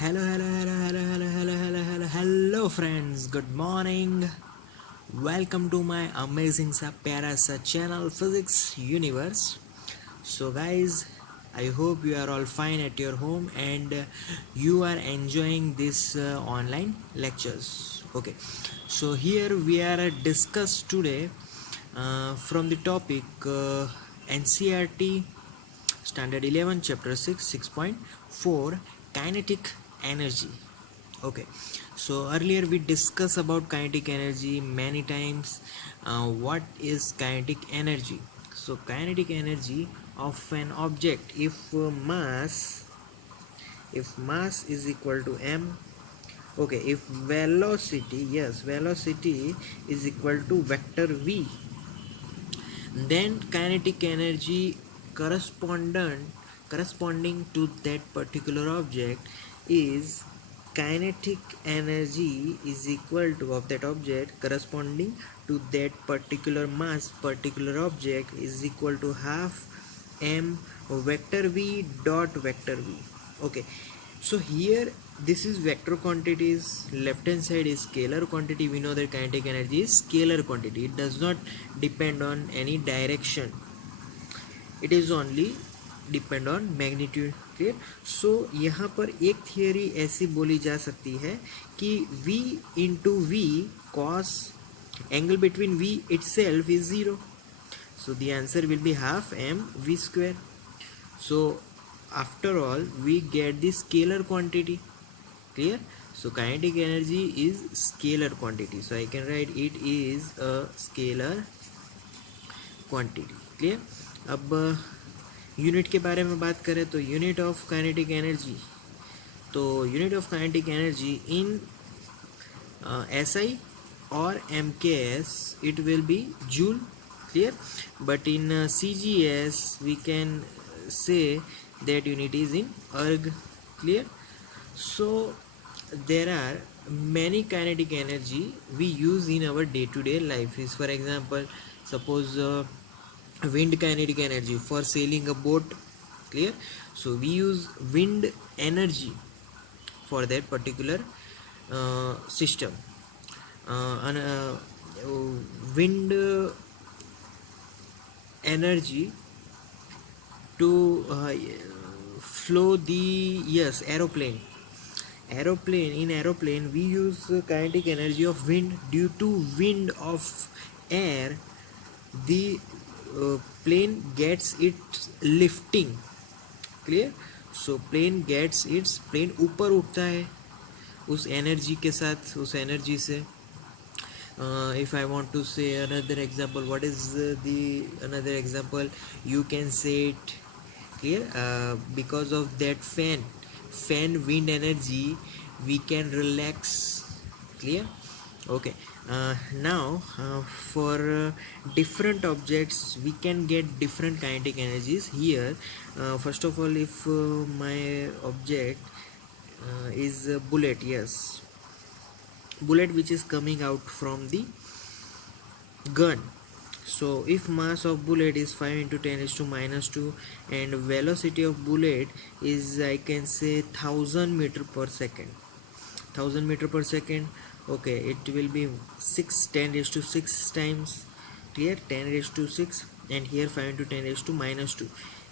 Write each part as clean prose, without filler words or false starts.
Hello, hello, hello, hello, hello, hello, hello, hello, hello, friends. Good morning. Welcome to my amazing sa प्यारा सा channel Physics Universe. So, guys, I hope you are all fine at your home and you are enjoying this online lectures. Okay, so here we are discuss today from the topic NCRT Standard 11, Chapter 6, 6.4 Kinetic Energy. Okay, so earlier we discussed about kinetic energy many times. What is kinetic energy? So, kinetic energy of an object if mass is equal to m. Okay, if velocity is equal to vector v, then kinetic energy corresponding to that particular object is kinetic energy is equal to of that object corresponding to that particular object is equal to half m vector v dot vector v. Okay, so here this is vector quantities, left hand side is scalar quantity. We know that kinetic energy is scalar quantity, it does not depend on any direction, it is only depend on magnitude. Clear. So यहाँ पर एक theory ऐसी बोली जा सकती है कि v into V cos angle between v itself is 0. So the answer will be half m v square. So after all we get the scalar quantity. Clear. So kinetic energy is scalar quantity, so I can write it is a scalar quantity. Clear. अब unit के बारे में बात करें तो unit of kinetic energy, तो unit of kinetic energy in SI और MKS it will be joule. Clear. But in CGS we can say that unit is in erg. Clear. So there are many kinetic energy we use in our day-to-day life. Is for example, suppose wind kinetic energy for sailing a boat. Clear. So we use wind energy for that particular system. Wind energy to flow the aeroplane. In aeroplane we use kinetic energy of wind. Due to wind of air, the plane gets its lifting. Clear. So plane ऊपर उठता है उस energy के साथ, उस energy से. If I want to say another example, what is the another example, you can say it. Clear. Because of that fan wind energy we can relax. Clear. Okay. Now for different objects we can get different kinetic energies. Here first of all, if my object is a bullet, yes, bullet which is coming out from the gun. So if mass of bullet is 5 into 10 raised to minus 2 and velocity of bullet is, I can say, 1000 meter per second. Okay, it will be 10 raised to 6 times. Clear. 10 raised to 6 and here 5 into 10 raised to minus 2.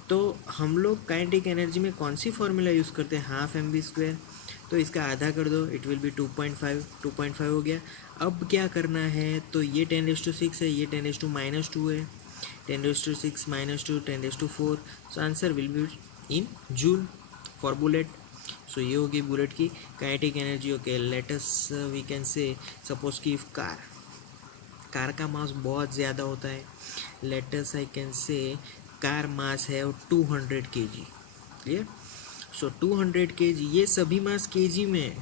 तो हम लोग kinetic energy में कौन सी formula use करते हैं? Half M V square. तो इसका आधा कर दो, इट विल बी 2.5 हो गया. अब क्या करना है, तो ये 10 रेज टू 6 है, ये 10 रेज टू माइनस 2 है. 10 raise to 6 minus 2 10 raise to 4. So answer will be in joule for bullet. So ये होगी बुलेट की kinetic energy. Okay, let us we can say suppose कि कार का मास बहुत ज़्यादा होता है. Let us I can say car mass है 200 kg. क्लियर. सो 200 kg, ये सभी मास kg में है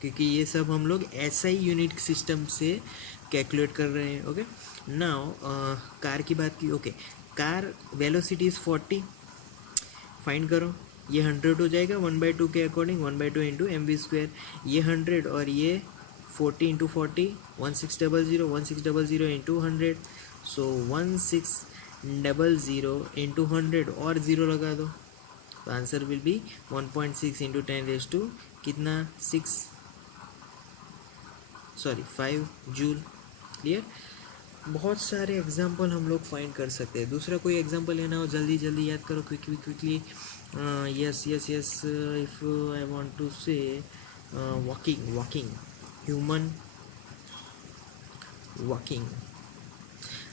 क्योंकि ये सब हम लोग SI यूनिट सिस्टम से कैलकुलेट कर रहे हैं. ओके. नाउ कार की बात की. Okay, car velocity is 40. Find करो, ये 100 हो जाएगा 1/2 के according. 1/2 into M V square. ये 100 और ये 40 इंटू 40 1600 इंटू 100. सो 1600 इंटू 100 और 0 लगा दो. तो answer will be 1.6 into 10 raise to कितना 5 जूल। क्लियर। बहुत सारे एग्जाम्पल हम लोग फाइंड कर सकते हैं। दूसरा कोई एग्जाम्पल लेना हो जल्दी जल्दी याद करो, quickly. Yes yes yes, if I want to say walking human walking.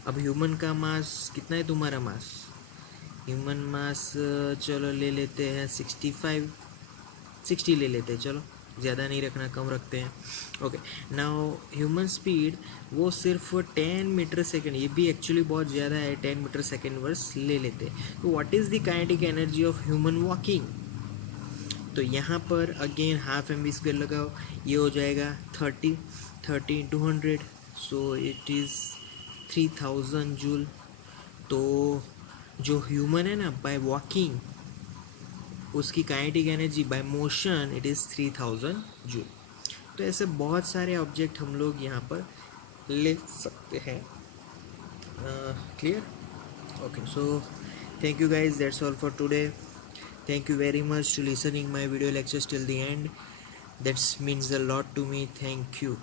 अब ह्यूमन का मास कितना है, तुम्हारा मास, ह्यूमन मास चलो ले लेते हैं 60 ले लेते हैं, चलो ज़्यादा नहीं रखना, कम रखते हैं। ओके, नाउ ह्यूमन स्पीड वो सिर्फ 10 मीटर सेकेंड, ये भी एक्चुअली बहुत ज़्यादा है, 10 मीटर सेकेंड वर्स ले लेते हैं। तो what is the kinetic energy of human walking? तो यहाँ पर again half M B square लगाओ, ये हो जाएगा 30 इंटू 100, सो इट इज़ 3000 जूल। तो जो ह्यूमन है ना, बाय वॉकिंग उसकी kinetic energy by motion it is 3000 joule. तो ऐसे बहुत सारे ऑब्जेक्ट हम लोग यहाँ पर ले सकते हैं। Clear? Okay, so thank you guys, that's all for today. Thank you very much to listening my video lectures till the end. That means a lot to me. Thank you.